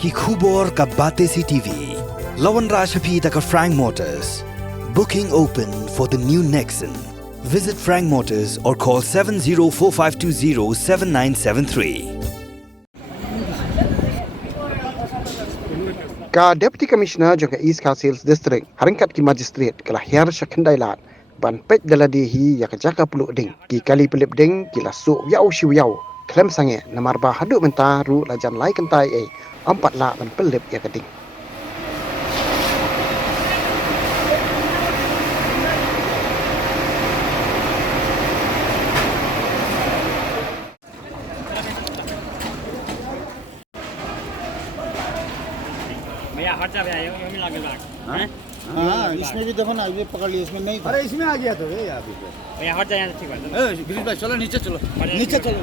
कि khubor ka Batesi TV. Lawan Rashapi taka Frank Motors. Booking open for the new Nexon. Visit Frank Motors or call 7045207973. Ka Deputy Commissioner Jaka East Council's District Haringkat ki Magistrate kala Hiar Khyndailad ban Peit Dalade hi ya ka Jaka Pluh ding ki kali pelip ding ki la su yau shiu yau klem sange namar ba hadu menta ru la jan lai kentai ampat la ban pelip ya ka ding भैया हट जा भैया ये भी लगे लाग हैं हाँ इसमें भी देखो ना ये पकड़ लिया इसमें नहीं था। अरे इसमें आ गया तो ये यहाँ पे भैया हट जा यहाँ से ठीक बात है गिरीश भाई चलो नीचे चलो नीचे चलो